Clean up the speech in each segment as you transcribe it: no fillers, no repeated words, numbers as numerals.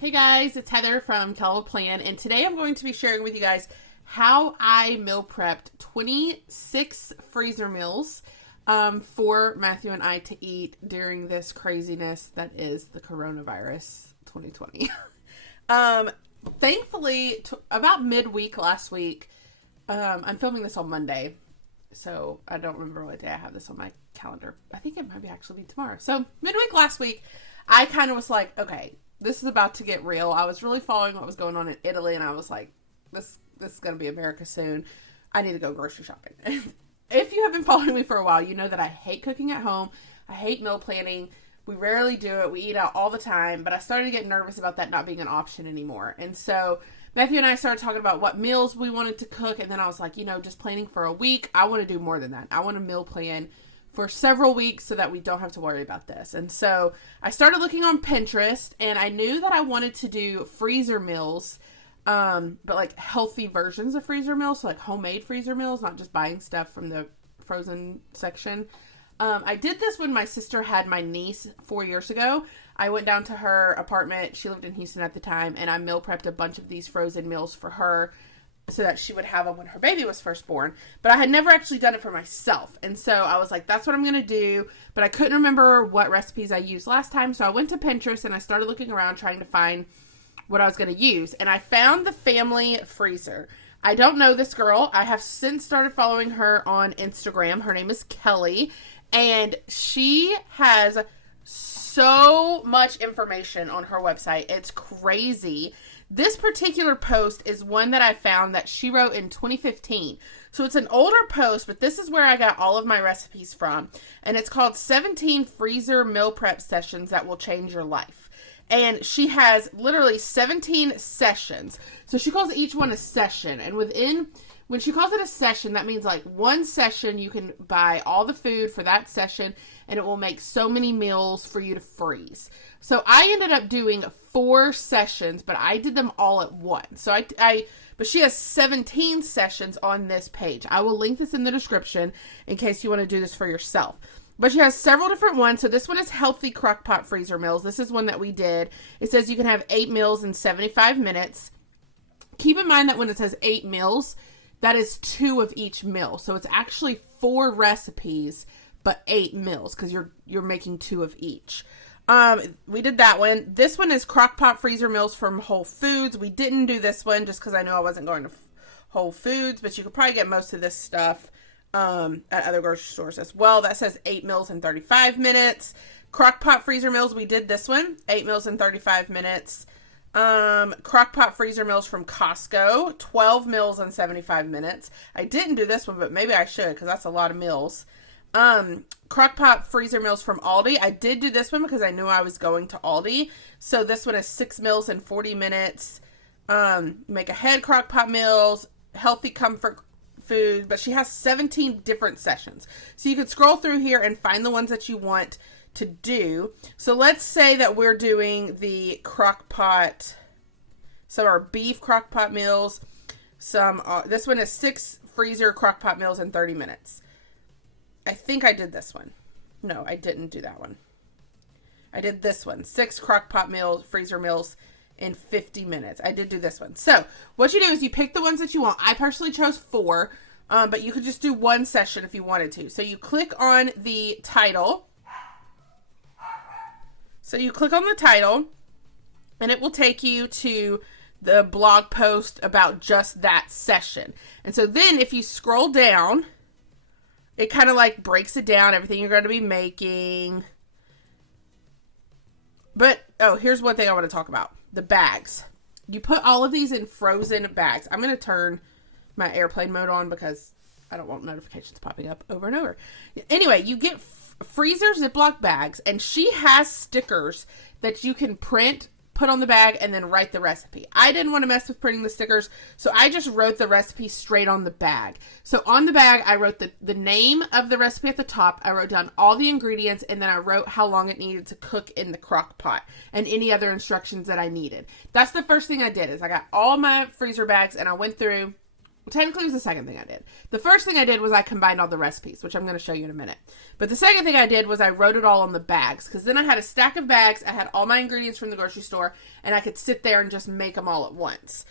Hey guys, it's Heather from Kell, and today I'm going to be sharing with you guys how I meal prepped 26 freezer meals for Matthew and I to eat during this craziness that is the coronavirus 2020. Thankfully, about midweek last week, I'm filming this on Monday, so I don't remember what day I have this on my calendar. I think it might actually be tomorrow. So midweek last week, I kind of was like, okay, this is about to get real. I was really following what was going on in Italy, and I was like, this is going to be America soon. I need to go grocery shopping. If you have been following me for a while, you know that I hate cooking at home. I hate meal planning. We rarely do it. We eat out all the time, but I started to get nervous about that not being an option anymore. And so Matthew and I started talking about what meals we wanted to cook, and then I was like, just planning for a week. I want to do more than that. I want to meal plan for several weeks so that we don't have to worry about this. And so I started looking on Pinterest, and I knew that I wanted to do freezer meals, but like healthy versions of freezer meals, so like homemade freezer meals, not just buying stuff from the frozen section. I did this when my sister had my niece 4 years ago. I went down to her apartment. She lived in Houston at the time, and I meal prepped a bunch of these frozen meals for her so that she would have them when her baby was first born. But I had never actually done it for myself. And so I was like, that's what I'm going to do. But I couldn't remember what recipes I used last time. So I went to Pinterest and I started looking around trying to find what I was going to use. And I found the family freezer. I don't know this girl. I have since started following her on Instagram. Her name is Kelly. And she has so much information on her website. It's crazy. This particular post is one that I found that she wrote in 2015. So it's an older post, but this is where I got all of my recipes from. And it's called 17 Freezer Meal Prep Sessions That Will Change Your Life. And she has literally 17 sessions. So she calls each one a session. And when she calls it a session, that means like one session you can buy all the food for that session, and it will make so many meals for you to freeze. So I ended up doing 4 sessions, but I did them all at once. So but she has 17 sessions on this page. I will link this in the description in case you want to do this for yourself. But she has several different ones. So this one is healthy crockpot freezer meals. This is one that we did. It says you can have 8 meals in 75 minutes. Keep in mind that when it says 8 meals, that is 2 of each meal. So it's actually 4 recipes, but 8 meals because you're making 2 of each. We did that one. This one is crockpot freezer meals from Whole Foods. We didn't do this one just because I knew I wasn't going to Whole Foods, but you could probably get most of this stuff at other grocery stores as well. That says 8 meals in 35 minutes. Crockpot freezer meals, we did this one, 8 meals in 35 minutes. Crockpot freezer meals from Costco, 12 meals in 75 minutes. I didn't do this one, but maybe I should because that's a lot of meals. Crockpot freezer meals from Aldi. I did do this one because I knew I was going to Aldi. So this one is 6 meals in 40 minutes. Make ahead crockpot meals, healthy comfort food, but she has 17 different sessions. So you could scroll through here and find the ones that you want to do. So let's say that we're doing the crockpot, so our beef crockpot meals. This one is 6 freezer crockpot meals in 30 minutes. I think I did this one. No, I didn't do that one. I did this one. 6 crockpot meals, freezer meals in 50 minutes. I did do this one. So what you do is you pick the ones that you want. I personally chose 4, but you could just do 1 session if you wanted to. So you click on the title. And it will take you to the blog post about just that session. And so then if you scroll down, it kind of like breaks it down, everything you're going to be making. But, here's one thing I want to talk about. The bags. You put all of these in frozen bags. I'm going to turn my airplane mode on because I don't want notifications popping up over and over. Anyway, you get freezer Ziploc bags, and she has stickers that you can print, put on the bag, and then write the recipe. I didn't want to mess with printing the stickers, so I just wrote the recipe straight on the bag. So on the bag, I wrote the name of the recipe at the top. I wrote down all the ingredients, and then I wrote how long it needed to cook in the crock pot and any other instructions that I needed. That's the first thing I did is I got all my freezer bags, and I went through, technically it was the second thing I did. The first thing I did was I combined all the recipes, which I'm going to show you in a minute. But the second thing I did was I wrote it all on the bags, because then I had a stack of bags, I had all my ingredients from the grocery store, and I could sit there and just make them all at once.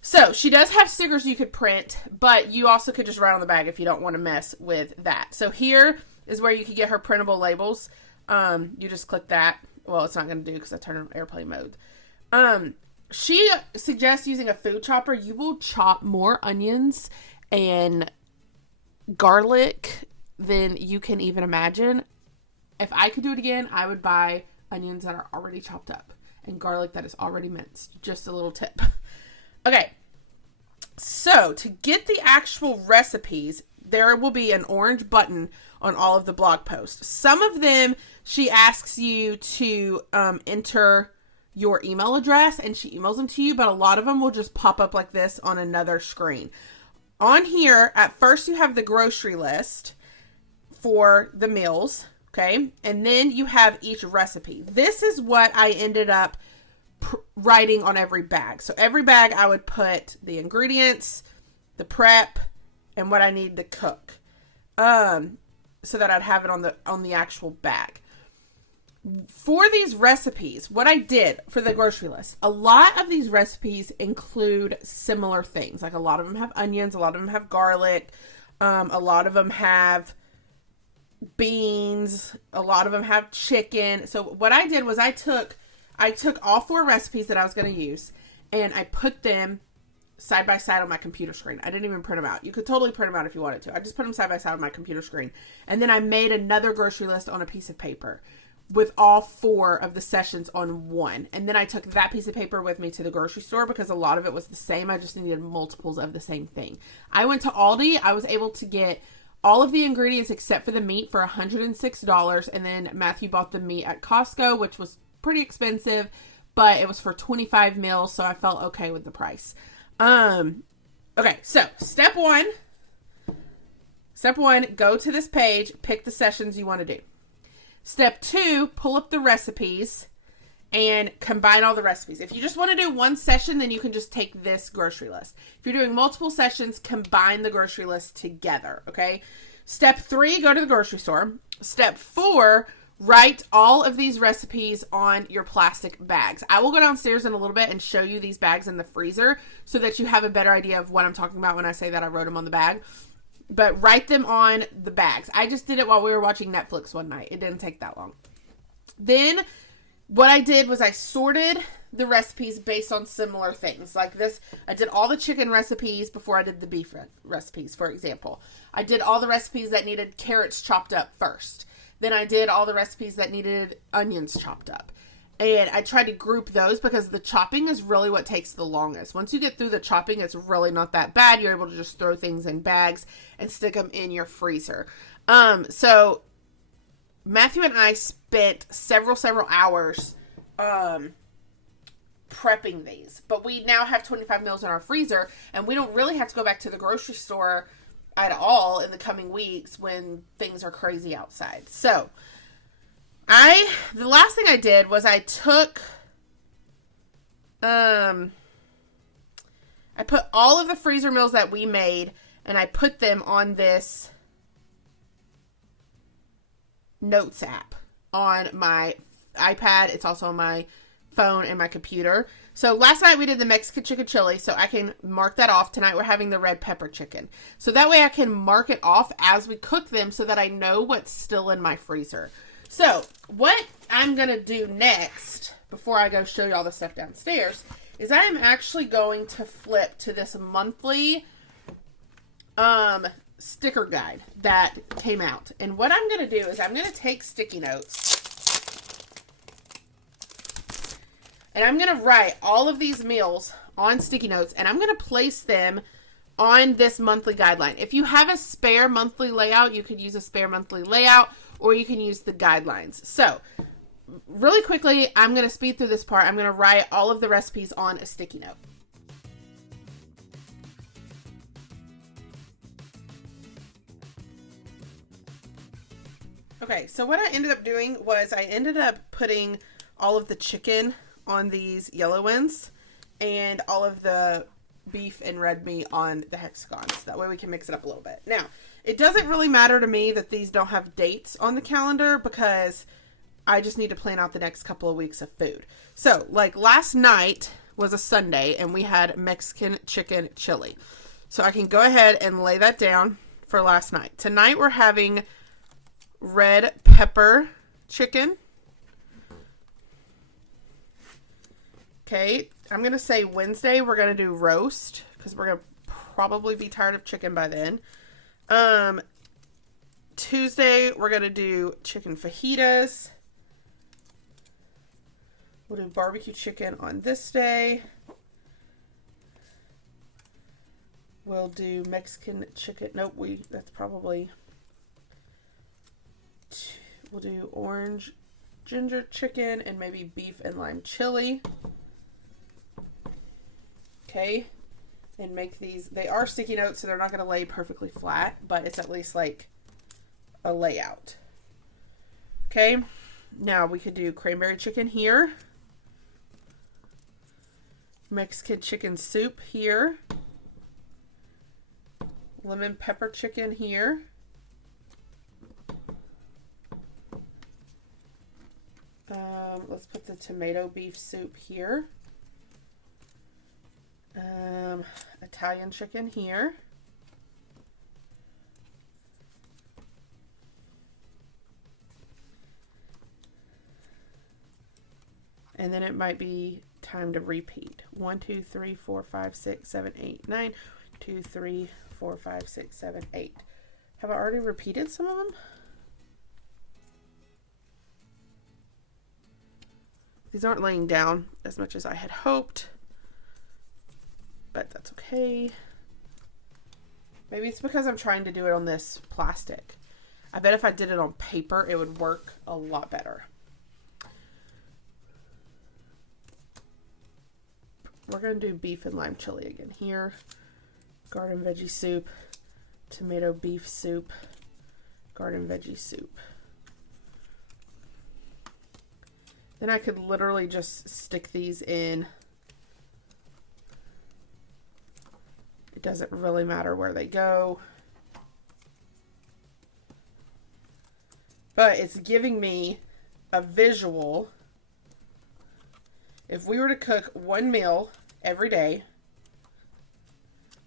So, she does have stickers you could print, but you also could just write on the bag if you don't want to mess with that. So, here is where you could get her printable labels. You just click that. Well, it's not going to do because I turned on airplane mode. She suggests using a food chopper. You will chop more onions and garlic than you can even imagine. If I could do it again, I would buy onions that are already chopped up and garlic that is already minced. Just a little tip. Okay, so to get the actual recipes, there will be an orange button on all of the blog posts. Some of them, she asks you to enter your email address and she emails them to you, but a lot of them will just pop up like this on another screen. On here, at first you have the grocery list for the meals, okay? And then you have each recipe. This is what I ended up writing on every bag. So every bag I would put the ingredients, the prep, and what I need to cook. So that I'd have it on the actual bag. For these recipes, what I did for the grocery list, a lot of these recipes include similar things. Like a lot of them have onions, a lot of them have garlic, a lot of them have beans, a lot of them have chicken. So what I did was I took all 4 recipes that I was going to use and I put them side by side on my computer screen. I didn't even print them out. You could totally print them out if you wanted to. I just put them side by side on my computer screen. And then I made another grocery list on a piece of paper with all 4 of the sessions on one. And then I took that piece of paper with me to the grocery store because a lot of it was the same. I just needed multiples of the same thing. I went to Aldi. I was able to get all of the ingredients except for the meat for $106. And then Matthew bought the meat at Costco, which was pretty expensive, but it was for 25 meals. So I felt okay with the price. Okay. So step one, go to this page, pick the sessions you want to do. Step 2, pull up the recipes and combine all the recipes. If you just want to do one session, then you can just take this grocery list. If you're doing multiple sessions, combine the grocery list together, okay? Step 3, go to the grocery store. Step 4, write all of these recipes on your plastic bags. I will go downstairs in a little bit and show you these bags in the freezer so that you have a better idea of what I'm talking about when I say that I wrote them on the bag. But write them on the bags. I just did it while we were watching Netflix one night. It didn't take that long. Then what I did was I sorted the recipes based on similar things. Like this, I did all the chicken recipes before I did the beef recipes, for example. I did all the recipes that needed carrots chopped up first. Then I did all the recipes that needed onions chopped up. And I tried to group those because the chopping is really what takes the longest. Once you get through the chopping, it's really not that bad. You're able to just throw things in bags and stick them in your freezer. So Matthew and I spent several hours prepping these. But we now have 25 meals in our freezer, and we don't really have to go back to the grocery store at all in the coming weeks when things are crazy outside. So the last thing I did was I took, I put all of the freezer meals that we made and I put them on this notes app on my iPad. It's also on my phone and my computer. So last night we did the Mexican chicken chili, so I can mark that off. Tonight we're having the red pepper chicken. So that way I can mark it off as we cook them so that I know what's still in my freezer. So, what I'm going to do next, before I go show you all the stuff downstairs, is I am actually going to flip to this monthly sticker guide that came out. And what I'm going to do is I'm going to take sticky notes, and I'm going to write all of these meals on sticky notes, and I'm going to place them on this monthly guideline. If you have a spare monthly layout, you could use a spare monthly layout, or you can use the guidelines. So, really quickly, I'm going to speed through this part. I'm going to write all of the recipes on a sticky note. Okay, so what I ended up doing was I ended up putting all of the chicken on these yellow ones and all of the beef and red meat on the hexagons. That way we can mix it up a little bit. Now, it doesn't really matter to me that these don't have dates on the calendar because I just need to plan out the next couple of weeks of food. So, like last night was a Sunday and we had Mexican chicken chili. So I can go ahead and lay that down for last night. Tonight we're having red pepper chicken. Okay, I'm going to say Wednesday we're going to do roast because we're going to probably be tired of chicken by then. Tuesday we're going to do chicken fajitas. We'll do barbecue chicken on this day. We'll do Mexican chicken. Nope, that's probably. We'll do orange ginger chicken and maybe beef and lime chili. Okay. And make these. They are sticky notes, so they're not going to lay perfectly flat, but it's at least like a layout. Okay. Now we could do cranberry chicken here. Mexican chicken soup here. Lemon pepper chicken here. Let's put the tomato beef soup here. Italian chicken here. And then it might be time to repeat. 1, 2, 3, 4, 5, 6, 7, 8, 9. 2, 3, 4, 5, 6, 7, 8. Have I already repeated some of them? These aren't laying down as much as I had hoped, but that's okay. Maybe it's because I'm trying to do it on this plastic. I bet if I did it on paper, it would work a lot better. We're going to do beef and lime chili again here. Garden veggie soup, tomato beef soup, garden veggie soup. Then I could literally just stick these in. It doesn't really matter where they go. But it's giving me a visual. If we were to cook one meal every day,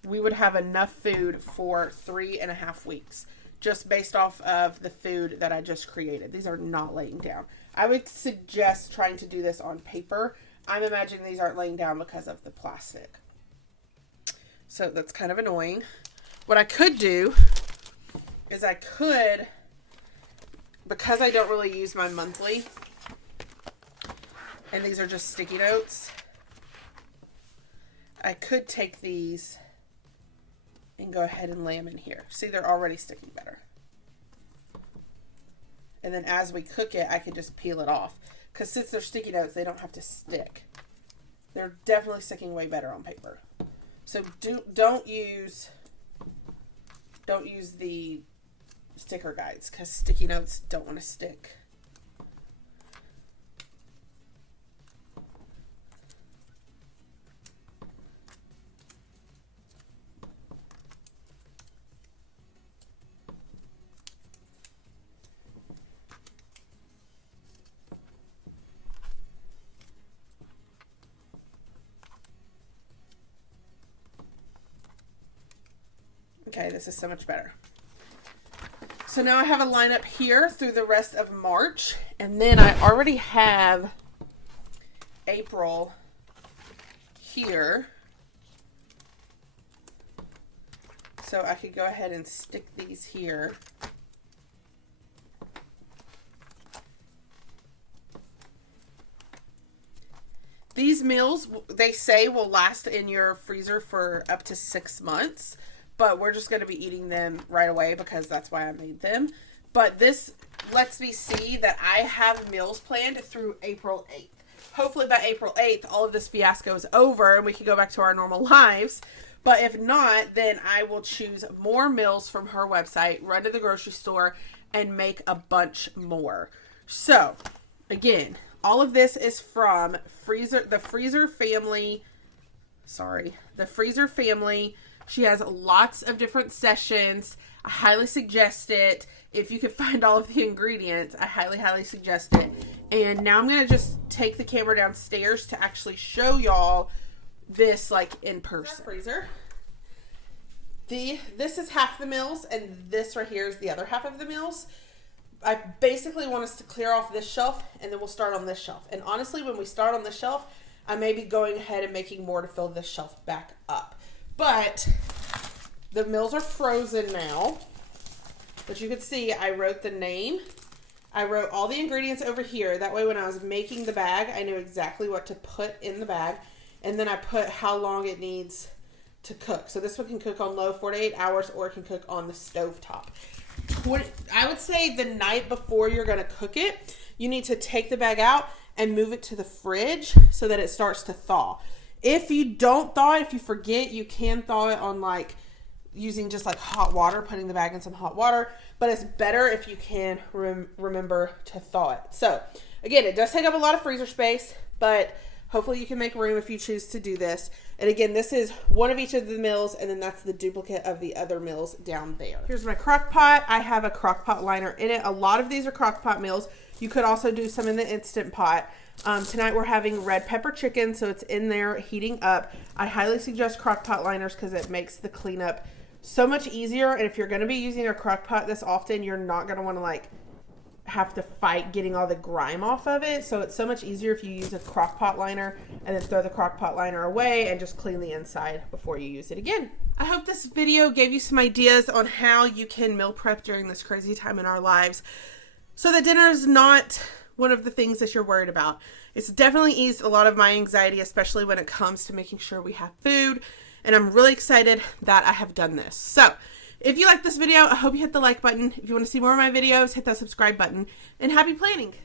we would have enough food for 3.5 weeks, just based off of the food that I just created. These are not laying down. I would suggest trying to do this on paper. I'm imagining these aren't laying down because of the plastic. So that's kind of annoying. What I could do is I could, because I don't really use my monthly, and these are just sticky notes, I could take these and go ahead and lay them in here. See, they're already sticking better. And then as we cook it, I can just peel it off. Because since they're sticky notes, they don't have to stick. They're definitely sticking way better on paper. So don't use the sticker guides, because sticky notes don't want to stick. Okay, this is so much better. So now I have a lineup here through the rest of March, and then I already have April here. So I could go ahead and stick these here. These meals, they say, will last in your freezer for up to 6 months. But we're just going to be eating them right away because that's why I made them. But this lets me see that I have meals planned through April 8th. Hopefully by April 8th, all of this fiasco is over and we can go back to our normal lives. But if not, then I will choose more meals from her website, run to the grocery store, and make a bunch more. So, again, all of this is from the the freezer family. She has lots of different sessions. I highly suggest it. If you could find all of the ingredients, I highly, highly suggest it. And now I'm going to just take the camera downstairs to actually show y'all this like in person. Freezer. This is half the meals, and this right here is the other half of the meals. I basically want us to clear off this shelf, and then we'll start on this shelf. And honestly, when we start on this shelf, I may be going ahead and making more to fill this shelf back up. But the meals are frozen now. But you can see I wrote the name. I wrote all the ingredients over here. That way when I was making the bag, I knew exactly what to put in the bag. And then I put how long it needs to cook. So this one can cook on low 4 to 8 hours, or it can cook on the stovetop. I would say the night before you're going to cook it, you need to take the bag out and move it to the fridge so that it starts to thaw. If you don't thaw it, if you forget, you can thaw it on like using just like hot water, putting the bag in some hot water, but it's better if you can remember to thaw it. So again, it does take up a lot of freezer space, but hopefully you can make room if you choose to do this. And again, this is one of each of the meals, and then that's the duplicate of the other meals down there. Here's my crock pot. I have a crock pot liner in it. A lot of these are crock pot meals. You could also do some in the Instant Pot. Tonight we're having red pepper chicken, so it's in there heating up. I highly suggest crock pot liners because it makes the cleanup so much easier. And if you're going to be using a crock pot this often, you're not going to want to like have to fight getting all the grime off of it. So it's so much easier if you use a crock pot liner and then throw the crock pot liner away and just clean the inside before you use it again. I hope this video gave you some ideas on how you can meal prep during this crazy time in our lives so that dinner is not one of the things that you're worried about. It's definitely eased a lot of my anxiety, especially when it comes to making sure we have food. And I'm really excited that I have done this. So if you like this video, I hope you hit the like button. If you want to see more of my videos, hit that subscribe button. And happy planning!